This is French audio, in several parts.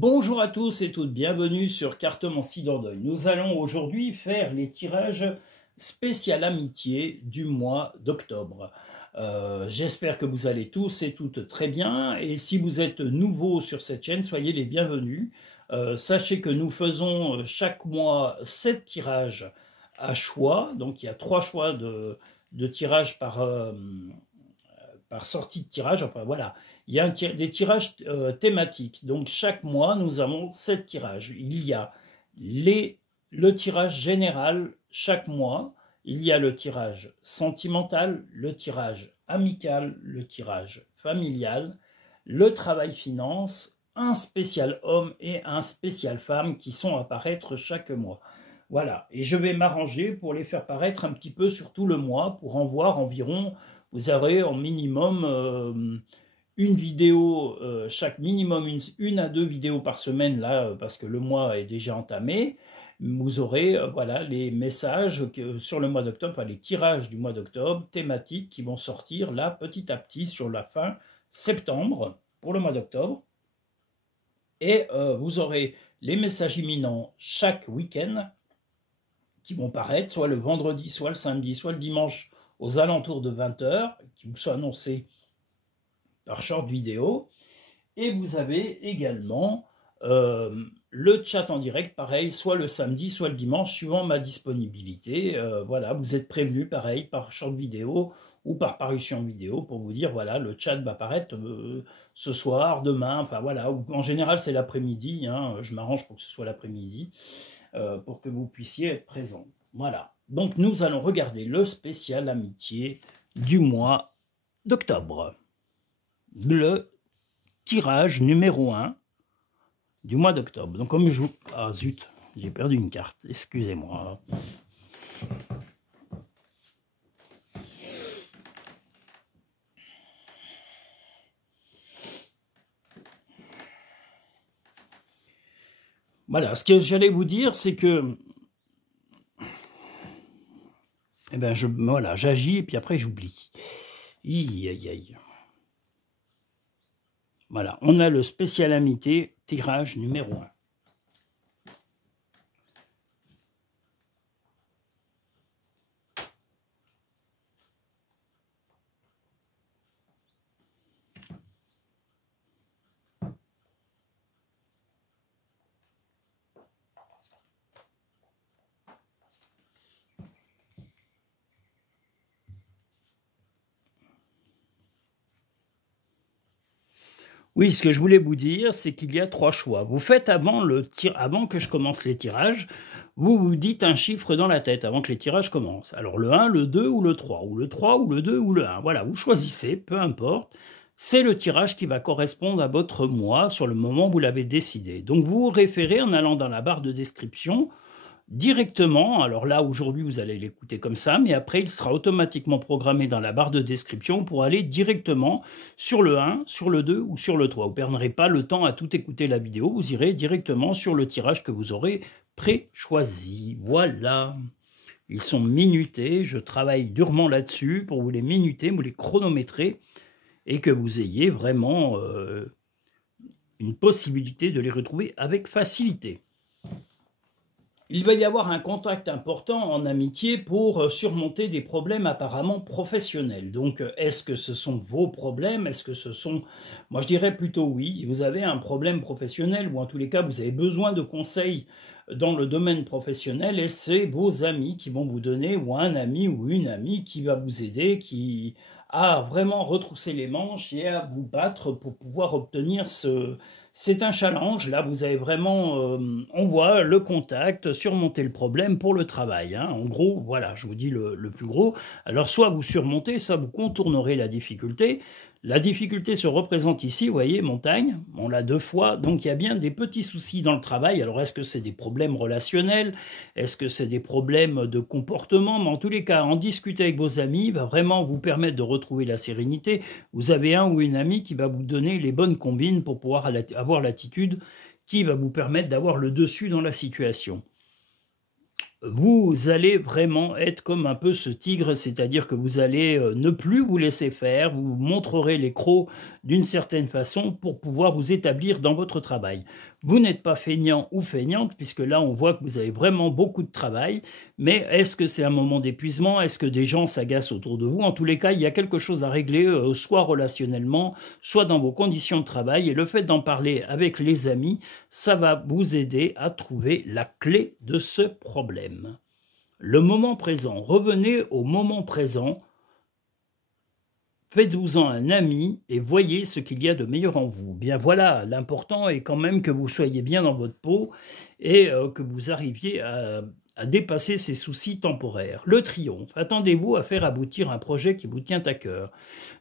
Bonjour à tous et toutes, bienvenue sur Cartomancie Dordogne. Nous allons aujourd'hui faire les tirages spécial amitié du mois d'octobre. J'espère que vous allez tous et toutes très bien, et si vous êtes nouveaux sur cette chaîne, soyez les bienvenus. Sachez que nous faisons chaque mois 7 tirages à choix, donc il y a 3 choix de tirages par sortie de tirage. Enfin voilà, il y a des tirages thématiques, donc chaque mois nous avons 7 tirages. Il y a le tirage général chaque mois, il y a le tirage sentimental, le tirage amical, le tirage familial, le travail finance, un spécial homme et un spécial femme qui sont à paraître chaque mois. Voilà, et je vais m'arranger pour les faire paraître un petit peu sur tout le mois, pour en voir environ, vous aurez en minimum une vidéo, chaque minimum une à 2 vidéos par semaine, là, parce que le mois est déjà entamé. Vous aurez voilà, les messages sur le mois d'octobre, enfin, les tirages du mois d'octobre, thématiques qui vont sortir là petit à petit sur la fin septembre pour le mois d'octobre. Et vous aurez les messages imminents chaque week-end qui vont paraître, soit le vendredi, soit le samedi, soit le dimanche aux alentours de 20 h, qui vous sont annoncés par short vidéo. Et vous avez également le chat en direct, pareil, soit le samedi, soit le dimanche, suivant ma disponibilité. Voilà, vous êtes prévenus, pareil, par short vidéo ou par parution vidéo, pour vous dire, voilà, le chat va apparaître ce soir, demain, enfin voilà, en général c'est l'après-midi, hein, je m'arrange pour que ce soit l'après-midi, pour que vous puissiez être présents. Voilà, donc nous allons regarder le spécial amitié du mois d'octobre. Le tirage numéro 1 du mois d'octobre. Donc comme je vous... Ah zut, j'ai perdu une carte, excusez-moi. Voilà, ce que j'allais vous dire, c'est que eh ben voilà, j'agis et puis après j'oublie. Aïe, aïe, aïe. Voilà, on a le spécial amitié, tirage numéro 1. Oui, ce que je voulais vous dire, c'est qu'il y a 3 choix. Vous faites avant que je commence les tirages, vous vous dites un chiffre dans la tête avant que les tirages commencent. Alors le 1, le 2 ou le 3, ou le 3 ou le 2 ou le 1. Voilà, vous choisissez, peu importe. C'est le tirage qui va correspondre à votre mois sur le moment où vous l'avez décidé. Donc vous vous référez en allant dans la barre de description directement, alors là aujourd'hui vous allez l'écouter comme ça, mais après il sera automatiquement programmé dans la barre de description pour aller directement sur le 1, sur le 2 ou sur le 3. Vous ne perdrez pas le temps à tout écouter la vidéo, vous irez directement sur le tirage que vous aurez pré-choisi. Voilà, ils sont minutés, je travaille durement là-dessus pour vous les minuter, vous les chronométrer et que vous ayez vraiment une possibilité de les retrouver avec facilité. Il va y avoir un contact important en amitié pour surmonter des problèmes apparemment professionnels. Donc, est-ce que ce sont vos problèmes? Est-ce que ce sont... Moi, je dirais plutôt oui. Vous avez un problème professionnel, ou en tous les cas, vous avez besoin de conseils dans le domaine professionnel, et c'est vos amis qui vont vous donner, ou un ami ou une amie qui va vous aider, qui a vraiment retroussé les manches et à vous battre pour pouvoir obtenir ce... C'est un challenge, là vous avez vraiment, on voit le contact, surmonter le problème pour le travail. Hein. En gros, voilà, je vous dis le plus gros. Alors soit vous surmontez, soit vous contournerez la difficulté. La difficulté se représente ici, vous voyez, montagne, on l'a 2 fois, donc il y a bien des petits soucis dans le travail. Alors est-ce que c'est des problèmes relationnels? Est-ce que c'est des problèmes de comportement? Mais en tous les cas, en discuter avec vos amis va vraiment vous permettre de retrouver la sérénité. Vous avez un ou une amie qui va vous donner les bonnes combines pour pouvoir avoir l'attitude qui va vous permettre d'avoir le dessus dans la situation. Vous allez vraiment être comme un peu ce tigre, c'est-à-dire que vous allez ne plus vous laisser faire, vous montrerez les crocs d'une certaine façon pour pouvoir vous établir dans votre travail. Vous n'êtes pas feignant ou feignante, puisque là, on voit que vous avez vraiment beaucoup de travail, mais est-ce que c'est un moment d'épuisement? Est-ce que des gens s'agacent autour de vous? En tous les cas, il y a quelque chose à régler, soit relationnellement, soit dans vos conditions de travail, et le fait d'en parler avec les amis, ça va vous aider à trouver la clé de ce problème. Le moment présent, revenez au moment présent, faites-vous-en un ami et voyez ce qu'il y a de meilleur en vous. Bien voilà, l'important est quand même que vous soyez bien dans votre peau et que vous arriviez à dépasser ces soucis temporaires. Le triomphe, attendez-vous à faire aboutir un projet qui vous tient à cœur.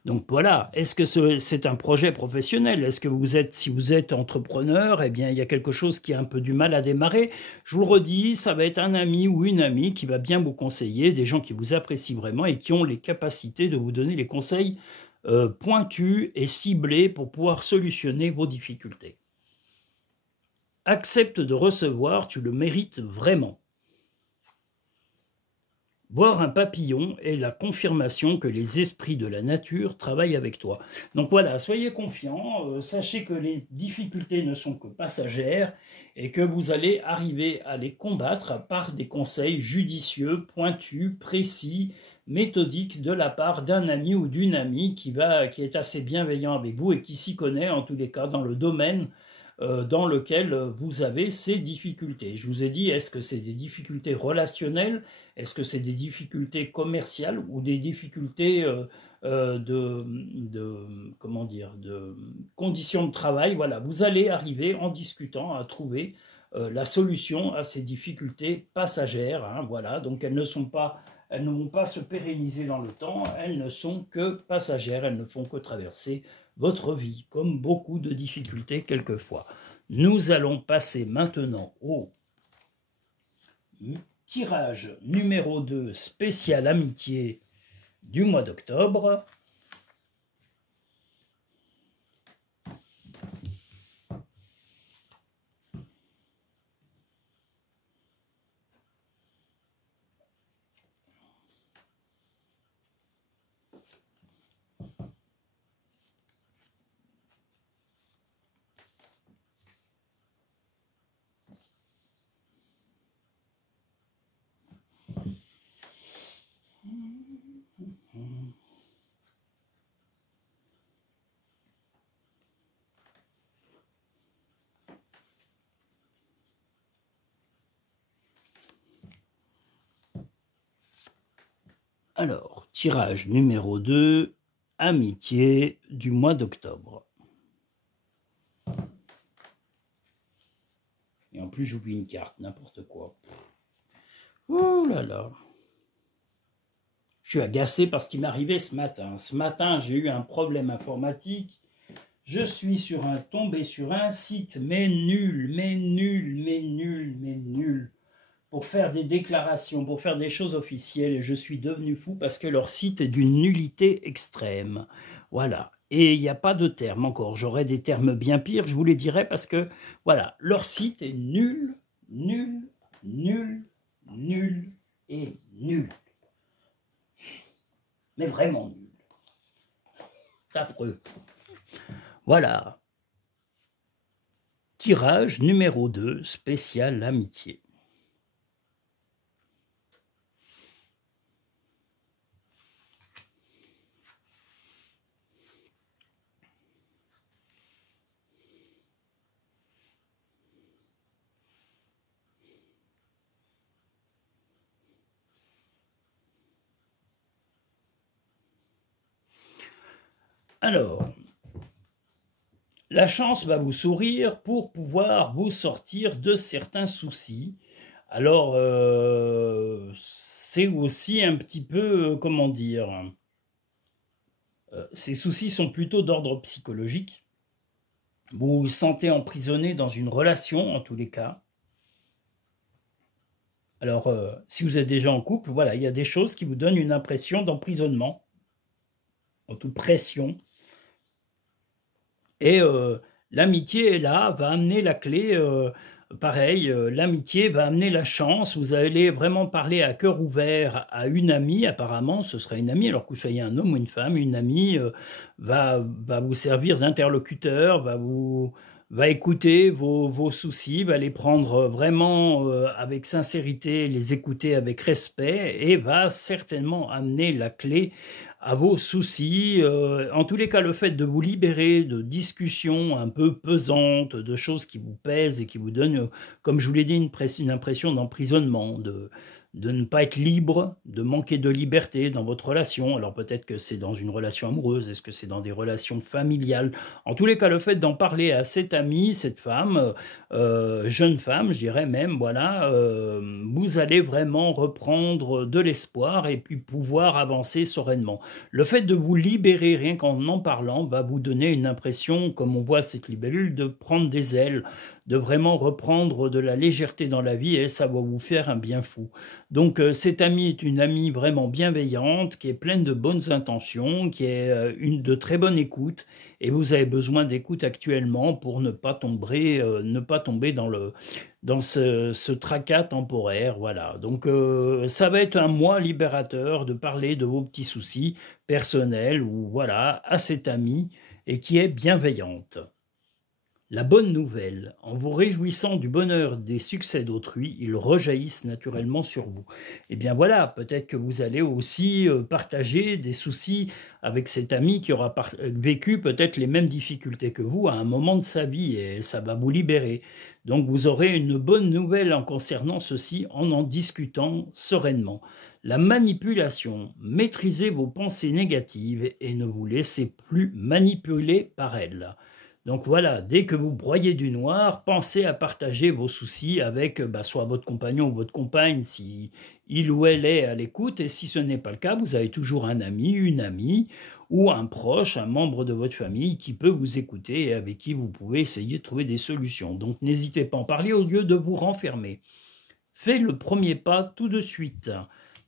Donc voilà, est-ce que c'est un projet professionnel? Est-ce que si vous êtes entrepreneur, eh bien il y a quelque chose qui a un peu du mal à démarrer? Je vous le redis, ça va être un ami ou une amie qui va bien vous conseiller, des gens qui vous apprécient vraiment et qui ont les capacités de vous donner les conseils pointus et ciblés pour pouvoir solutionner vos difficultés. Accepte de recevoir, tu le mérites vraiment. Voir un papillon est la confirmation que les esprits de la nature travaillent avec toi. Donc voilà, soyez confiants, sachez que les difficultés ne sont que passagères et que vous allez arriver à les combattre par des conseils judicieux, pointus, précis, méthodiques de la part d'un ami ou d'une amie qui est assez bienveillant avec vous et qui s'y connaît en tous les cas dans le domaine dans lequel vous avez ces difficultés. Je vous ai dit, est-ce que c'est des difficultés relationnelles? Est-ce que c'est des difficultés commerciales ou des difficultés comment dire, de conditions de travail? Voilà, vous allez arriver en discutant à trouver la solution à ces difficultés passagères. Hein, voilà, donc elles ne vont pas se pérenniser dans le temps, elles ne sont que passagères, elles ne font que traverser votre vie, comme beaucoup de difficultés quelquefois. Nous allons passer maintenant au tirage numéro 2 spécial amitié du mois d'octobre. Alors, tirage numéro 2, amitié du mois d'octobre. Et en plus, j'oublie une carte, n'importe quoi. Oh là là. Je suis agacé par ce qui m'est arrivé ce matin. Ce matin, j'ai eu un problème informatique. Je suis tombé sur un site, mais nul, pour faire des déclarations, pour faire des choses officielles. Et je suis devenu fou parce que leur site est d'une nullité extrême. Voilà. Et il n'y a pas de terme encore. J'aurais des termes bien pires, je vous les dirai parce que, voilà, leur site est nul et nul. Mais vraiment nul. C'est affreux. Voilà. Tirage numéro 2, spécial amitié. Alors, la chance va vous sourire pour pouvoir vous sortir de certains soucis. Alors, c'est aussi un petit peu, comment dire, ces soucis sont plutôt d'ordre psychologique. Vous vous sentez emprisonné dans une relation, en tous les cas. Alors, si vous êtes déjà en couple, voilà, il y a des choses qui vous donnent une impression d'emprisonnement, en toute pression. Et l'amitié est là, va amener la clé, pareil, l'amitié va amener la chance, vous allez vraiment parler à cœur ouvert à une amie, apparemment ce sera une amie, alors que vous soyez un homme ou une femme, une amie va vous servir d'interlocuteur, va vous va écouter vos soucis, va les prendre vraiment avec sincérité, les écouter avec respect et va certainement amener la clé à vos soucis. En tous les cas, le fait de vous libérer de discussions un peu pesantes, de choses qui vous pèsent et qui vous donnent, comme je vous l'ai dit, une impression d'emprisonnement, de ne pas être libre, de manquer de liberté dans votre relation. Alors peut-être que c'est dans une relation amoureuse, est-ce que c'est dans des relations familiales? En tous les cas, le fait d'en parler à cette amie, cette femme, jeune femme, je dirais même, voilà, vous allez vraiment reprendre de l'espoir et puis pouvoir avancer sereinement. Le fait de vous libérer rien qu'en en parlant va vous donner une impression, comme on voit cette libellule, de prendre des ailes, de vraiment reprendre de la légèreté dans la vie et ça va vous faire un bien fou. Donc cette amie est une amie vraiment bienveillante, qui est pleine de bonnes intentions, qui est une de très bonne écoute et vous avez besoin d'écoute actuellement pour ne pas tomber, dans ce tracas temporaire. Voilà. Donc ça va être un mois libérateur de parler de vos petits soucis personnels ou voilà à cette amie et qui est bienveillante. La bonne nouvelle, en vous réjouissant du bonheur des succès d'autrui, ils rejaillissent naturellement sur vous. Et bien voilà, peut-être que vous allez aussi partager des soucis avec cet ami qui aura vécu peut-être les mêmes difficultés que vous à un moment de sa vie et ça va vous libérer. Donc vous aurez une bonne nouvelle en concernant ceci en discutant sereinement. La manipulation, maîtrisez vos pensées négatives et ne vous laissez plus manipuler par elles. Donc voilà, dès que vous broyez du noir, pensez à partager vos soucis avec soit votre compagnon ou votre compagne si il ou elle est à l'écoute. Et si ce n'est pas le cas, vous avez toujours un ami, une amie ou un proche, un membre de votre famille qui peut vous écouter et avec qui vous pouvez essayer de trouver des solutions. Donc n'hésitez pas à en parler au lieu de vous renfermer. Faites le premier pas tout de suite.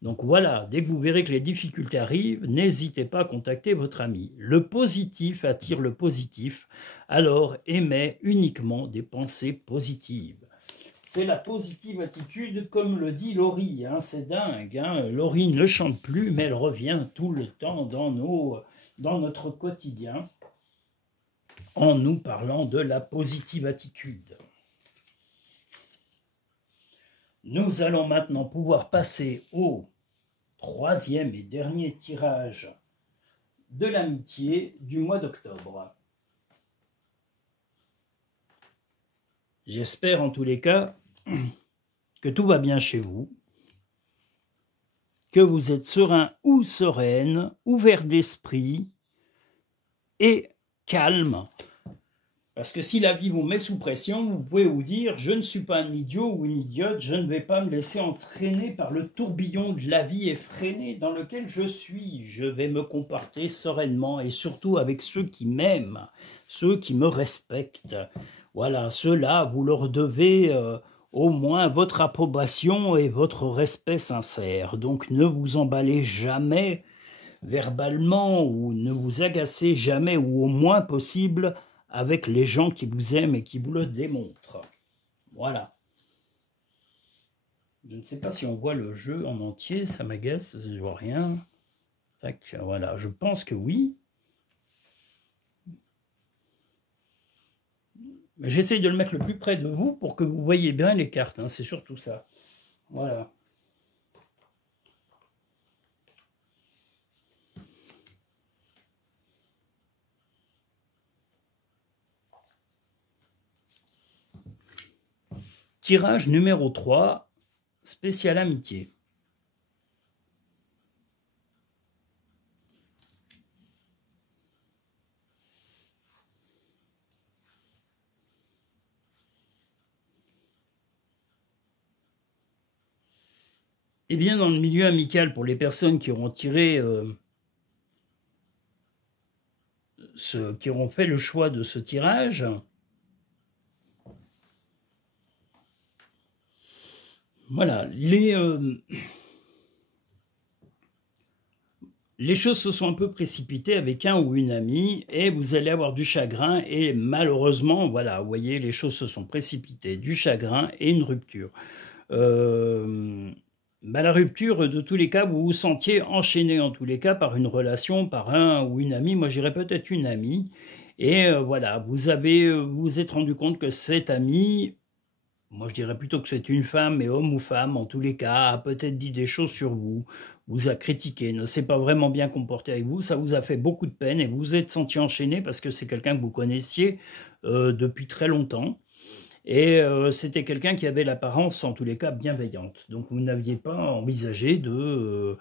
Donc voilà, dès que vous verrez que les difficultés arrivent, n'hésitez pas à contacter votre ami. Le positif attire le positif, alors aimez uniquement des pensées positives. C'est la positive attitude, comme le dit Laurie, hein, c'est dingue. Hein. Laurie ne chante plus, mais elle revient tout le temps dans notre quotidien en nous parlant de la positive attitude. Nous allons maintenant pouvoir passer au troisième et dernier tirage de l'amitié du mois d'octobre. J'espère en tous les cas que tout va bien chez vous, que vous êtes serein ou sereine, ouvert d'esprit et calme. Parce que si la vie vous met sous pression, vous pouvez vous dire « je ne suis pas un idiot ou une idiote, je ne vais pas me laisser entraîner par le tourbillon de la vie effrénée dans lequel je suis. Je vais me comporter sereinement et surtout avec ceux qui m'aiment, ceux qui me respectent. Voilà, ceux-là, vous leur devez au moins votre approbation et votre respect sincère. Donc ne vous emballez jamais verbalement ou ne vous agacez jamais ou au moins possible avec les gens qui vous aiment et qui vous le démontrent. Voilà. Je ne sais pas si on voit le jeu en entier, ça m'agace, je ne vois rien. Tac, voilà, je pense que oui. J'essaye de le mettre le plus près de vous pour que vous voyez bien les cartes, hein, c'est surtout ça. Voilà. Tirage numéro 3, spécial amitié. Eh bien, dans le milieu amical, pour les personnes qui auront tiré, qui auront fait le choix de ce tirage, voilà, les choses se sont un peu précipitées avec un ou une amie et vous allez avoir du chagrin et malheureusement, voilà, vous voyez, les choses se sont précipitées, du chagrin et une rupture. La rupture, de tous les cas, vous vous sentiez enchaîné en tous les cas par une relation, par un ou une amie, moi j'irais peut-être une amie, Et voilà, vous vous êtes rendu compte que cet ami, moi je dirais plutôt que c'est une femme, mais homme ou femme, en tous les cas, a peut-être dit des choses sur vous, vous a critiqué, ne s'est pas vraiment bien comporté avec vous, ça vous a fait beaucoup de peine et vous vous êtes senti enchaîné parce que c'est quelqu'un que vous connaissiez depuis très longtemps. Et c'était quelqu'un qui avait l'apparence, en tous les cas, bienveillante. Donc vous n'aviez pas envisagé de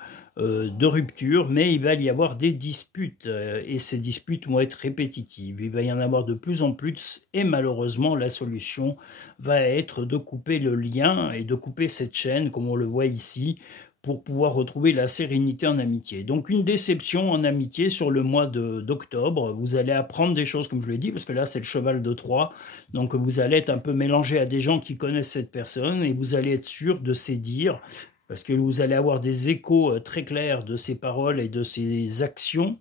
rupture, mais il va y avoir des disputes. Et ces disputes vont être répétitives. Il va y en avoir de plus en plus. Et malheureusement, la solution va être de couper le lien et de couper cette chaîne, comme on le voit ici, pour pouvoir retrouver la sérénité en amitié. Donc une déception en amitié sur le mois d'octobre. Vous allez apprendre des choses, comme je l'ai dit, parce que là c'est le cheval de Troie. Donc vous allez être un peu mélangé à des gens qui connaissent cette personne et vous allez être sûr de ses dires, parce que vous allez avoir des échos très clairs de ses paroles et de ses actions.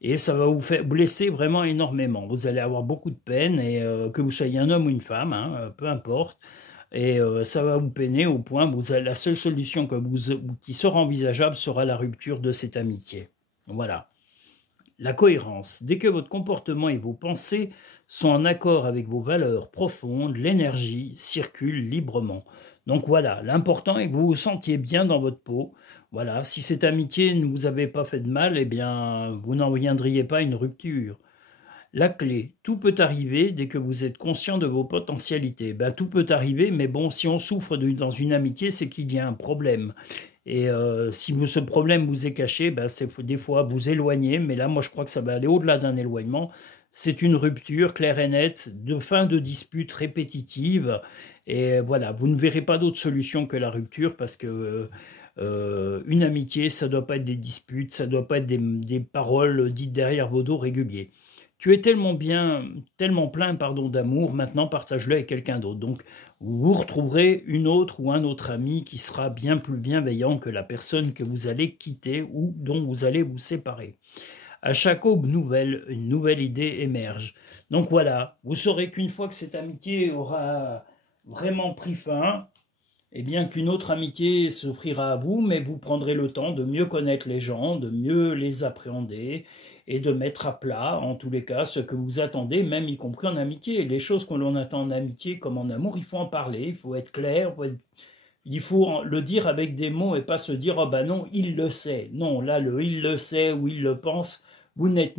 Et ça va vous faire blesser vraiment énormément. Vous allez avoir beaucoup de peine, et que vous soyez un homme ou une femme, hein, peu importe. Et ça va vous peiner au point où la seule solution qui sera envisageable sera la rupture de cette amitié. Voilà. La cohérence. Dès que votre comportement et vos pensées sont en accord avec vos valeurs profondes, l'énergie circule librement. Donc voilà, l'important est que vous vous sentiez bien dans votre peau. Voilà, si cette amitié ne vous avait pas fait de mal, eh bien, vous n'en viendriez pas à une rupture. La clé, tout peut arriver dès que vous êtes conscient de vos potentialités. Ben, tout peut arriver, mais bon, si on souffre dans une amitié, c'est qu'il y a un problème. Et si ce problème vous est caché, ben, c'est des fois vous éloigner, mais là, moi, je crois que ça va aller au-delà d'un éloignement. C'est une rupture claire et nette, de fin de dispute répétitive. Et voilà, vous ne verrez pas d'autre solution que la rupture, parce que une amitié, ça ne doit pas être des disputes, ça ne doit pas être des paroles dites derrière vos dos réguliers. Tu es tellement plein d'amour, maintenant partage-le avec quelqu'un d'autre. Donc vous retrouverez une autre ou un autre ami qui sera bien plus bienveillant que la personne que vous allez quitter ou dont vous allez vous séparer. À chaque aube nouvelle, une nouvelle idée émerge. Donc voilà, vous saurez qu'une fois que cette amitié aura vraiment pris fin, et bien qu'une autre amitié s'offrira à vous, mais vous prendrez le temps de mieux connaître les gens, de mieux les appréhender et de mettre à plat, en tous les cas, ce que vous attendez, même y compris en amitié. Les choses que l'on attend en amitié comme en amour, il faut en parler, il faut être clair, il faut le dire avec des mots et pas se dire « oh ben non, il le sait ». Non, là, le « il le sait » ou « il le pense », vous n'êtes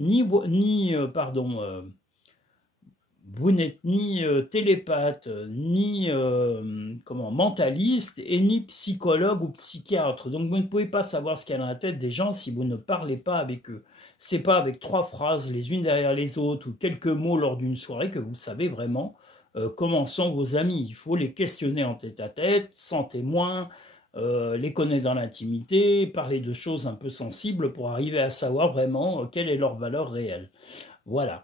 vous n'êtes ni télépathe, ni mentaliste, et ni psychologue ou psychiatre. Donc vous ne pouvez pas savoir ce qu'il y a dans la tête des gens si vous ne parlez pas avec eux. C'est pas avec 3 phrases les unes derrière les autres ou quelques mots lors d'une soirée que vous savez vraiment comment sont vos amis. Il faut les questionner en tête-à-tête, sans témoin, les connaître dans l'intimité, parler de choses un peu sensibles pour arriver à savoir vraiment quelle est leur valeur réelle. Voilà.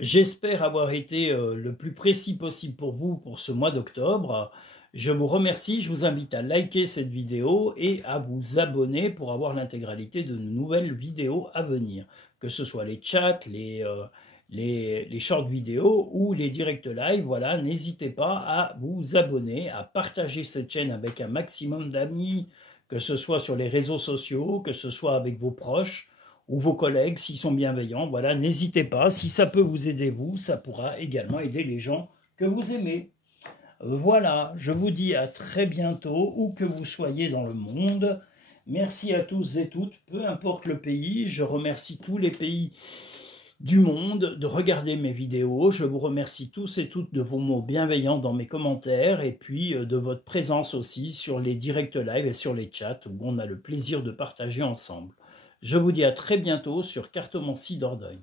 J'espère avoir été le plus précis possible pour vous pour ce mois d'octobre. Je vous remercie, je vous invite à liker cette vidéo et à vous abonner pour avoir l'intégralité de nouvelles vidéos à venir, que ce soit les chats, les short vidéos ou les directs live. Voilà, n'hésitez pas à vous abonner, à partager cette chaîne avec un maximum d'amis, que ce soit sur les réseaux sociaux, que ce soit avec vos proches ou vos collègues s'ils sont bienveillants. Voilà, n'hésitez pas, si ça peut vous aider vous, ça pourra également aider les gens que vous aimez. Voilà, je vous dis à très bientôt, où que vous soyez dans le monde. Merci à tous et toutes, peu importe le pays. Je remercie tous les pays du monde de regarder mes vidéos. Je vous remercie tous et toutes de vos mots bienveillants dans mes commentaires et puis de votre présence aussi sur les directs live et sur les chats où on a le plaisir de partager ensemble. Je vous dis à très bientôt sur Cartomancie Dordogne.